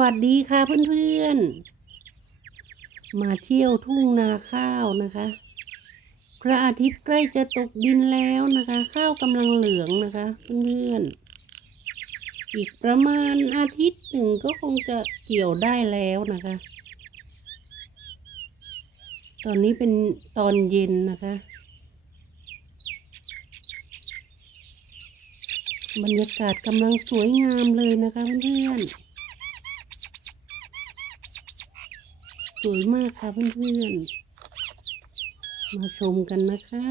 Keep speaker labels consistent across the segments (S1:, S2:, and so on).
S1: วัสดีค่ะเพื่อนๆ มาเที่ยวทุ่งนาข้าวนะคะ พระอาทิตย์ใกล้จะตกดินแล้วนะคะ ข้าวกำลังเหลืองนะคะ เพื่อนๆ อีกประมาณอาทิตย์หนึ่งก็คงจะเกี่ยวได้แล้วนะคะ ตอนนี้เป็นตอนเย็นนะคะ บรรยากาศกำลังสวยงามเลยนะคะเพื่อนๆ สวยมากค่ะเพื่อนๆ มาชมกันนะคะ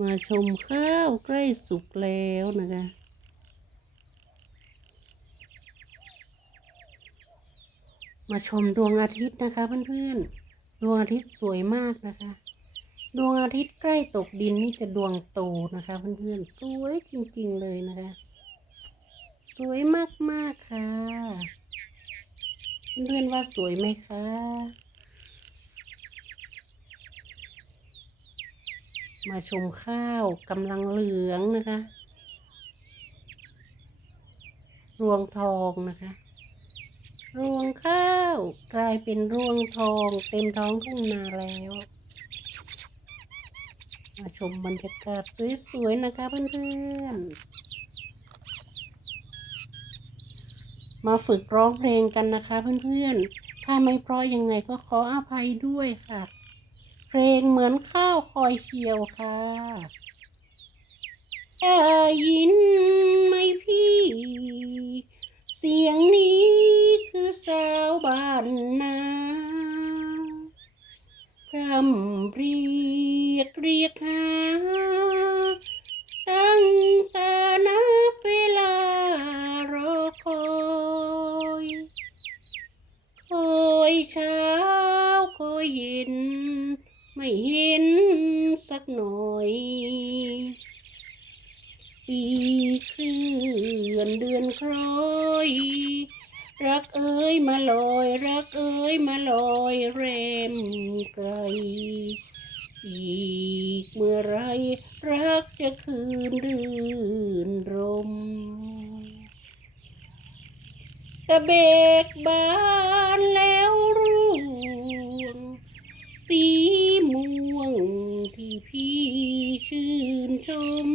S1: มาชมข้าวใกล้สุกแล้วนะคะมาชมดวงอาทิตย์นะคะเพื่อนๆ ดวงอาทิตย์สวยมากนะคะ ดวงอาทิตย์ใกล้ตกดินนี่จะดวงโตนะคะเพื่อนๆ สวยจริงๆเลยนะคะ สวยมากๆค่ะ เพื่อนๆว่าสวยไหมคะมาชมข้าวกำลังเหลืองนะคะ รวงทองนะคะ รวงข้าวกลายเป็นรวงทองเต็มท้องทุ่งนาแล้ว มาชมบรรยากาศสวยๆนะคะเพื่อนๆ มาฝึกร้องเพลงกันนะคะเพื่อนๆ ถ้าไม่เพราะยังไงก็ขออภัยด้วยค่ะ เพลงเหมือนข้าวคอยเคียวค่ะได้ยินไหมพี่ เสียงนี้คือสาวบ้านนาพร่ำเรียกเรียกหา ตั้งตานับเวลารอคอย คอยเช้าคอยเย็น ไม่เห็นสักหน่อย ปีเคลื่อนเดือนคล้อย รักเอ้ยมาลอย รักเอ้ยมาลอยเรมไกล อีกเมื่อไร รักจะคืนรื่นรมตะเบกบานแล้วร่วง สีม่วงที่พี่ชื่นชม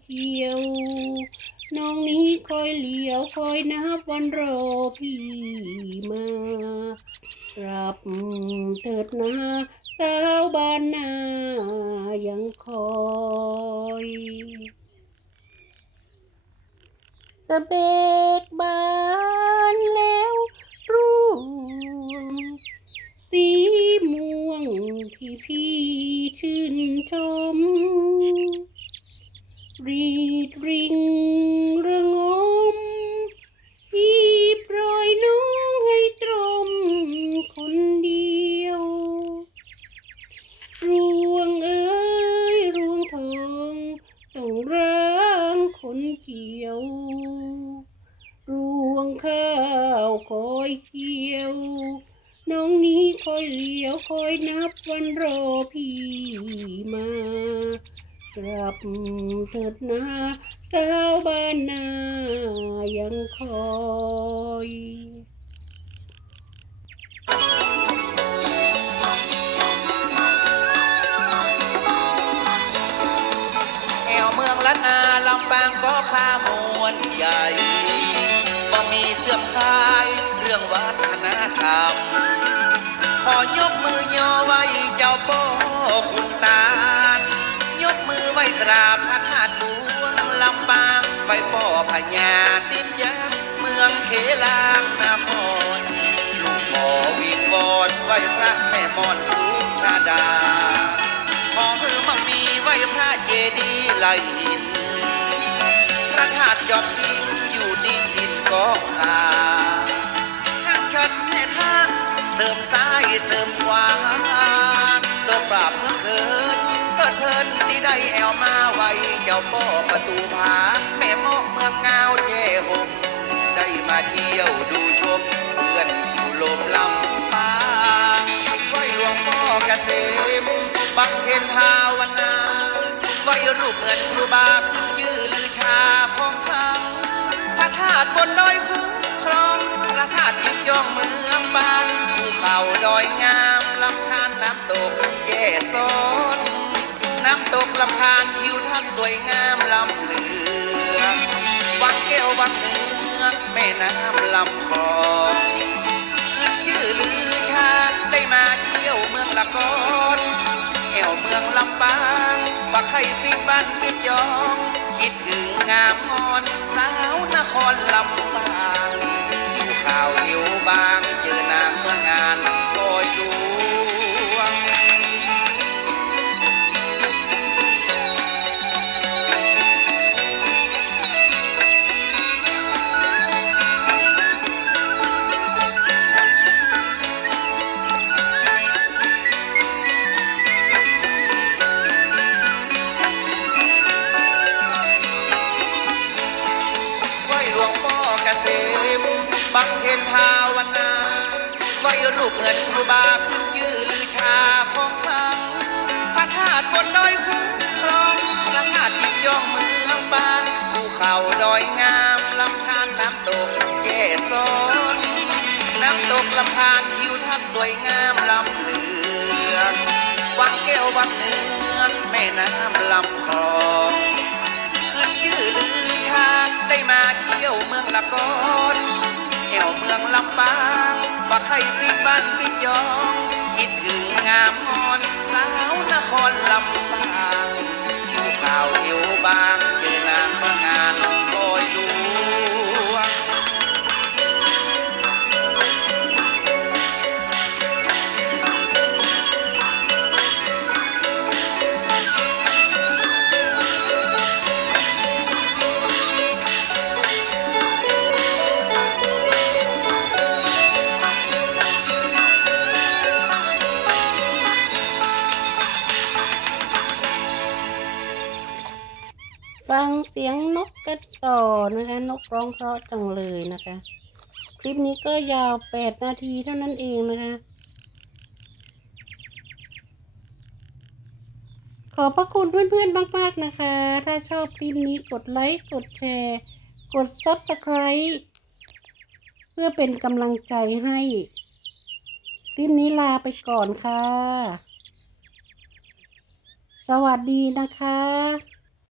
S1: เคียว น้องนี้คอยเหลียวคอยนับวันรอพี่มากลับเถิดนาสาวบ้านนายังคอยตะเบกบานแล้วร่วงสีม่วงที่พี่ชื่นชม รีดริงระงมพี่ปล่อยน้องให้ตรมคนเดียวรวงเอ้ยรวงทองต้องร้างคนเกี่ยวรวงข้าวคอยเกี่ยว น้องนี้คอยเลี้ยวคอยนับวันรอพี่มา กลับเถิดนาสาวบ้านนายังคอย
S2: แอวเมืองละนาลำปางก็ข้ามวนใหญ่บ่มีเสื่อมคลายเรื่องวัฒนธรรม ขอยกมือย่อไว้เจ้าพ่อ มือไว้กราพระธาตุหลวงลำบางไปป่อพญาติมยาเมืองเขลางนครลูกหมอวิงวอนไหว้พระแม่มอนสูงชาดา ขอเพื่อมังมีไหว้พระเจดีย์ไหลหินพระธาตุยอมทิ้ง บ่อประตูผาแม่มอกเมืองเงาเจหงได้มาเที่ยวดูชมเพื่อนอยู่ลมลำปางไหวหลวงพ่อเกษมบังเพ็ญภาวนาไหวรูปเหมือนครูบาขึ้นยือลือชาของคลังพระธาตุบนดอยคุ้มครองพระธาตุยิ่งย่องเมืองบานภูเขาดอยงามลำธารน้ำตกแย่ซ้อน น้ำตกลำธารทิวทัศ วยงามลำเหลือวังแก้ววังเนือแม่น้ำลำคลองขึ้นชื่อลือชาได้มาเที่ยวเมืองละกอนแอวเมืองลำปางว่าใครปิ้งบ้านปิ้งยอง คิดถึงงามงอนสาวนครลำปางอยู่ข่าวเอวบางเจอนาง ภาวนาไหว ใครพี่บ้านพี่ยอง คิดถึงงามมอ
S1: ฟังเสียงนกกันต่อนะคะ นกร้องเพราะจังเลยนะคะ คลิปนี้ก็ยาวแปดนาทีเท่านั้นเองนะคะ ขอบพระคุณเพื่อนๆมากๆนะคะ ถ้าชอบคลิปนี้กดไลค์กดแชร์ กด Subscribe เพื่อเป็นกำลังใจให้ คลิปนี้ลาไปก่อนค่ะ สวัสดีนะคะ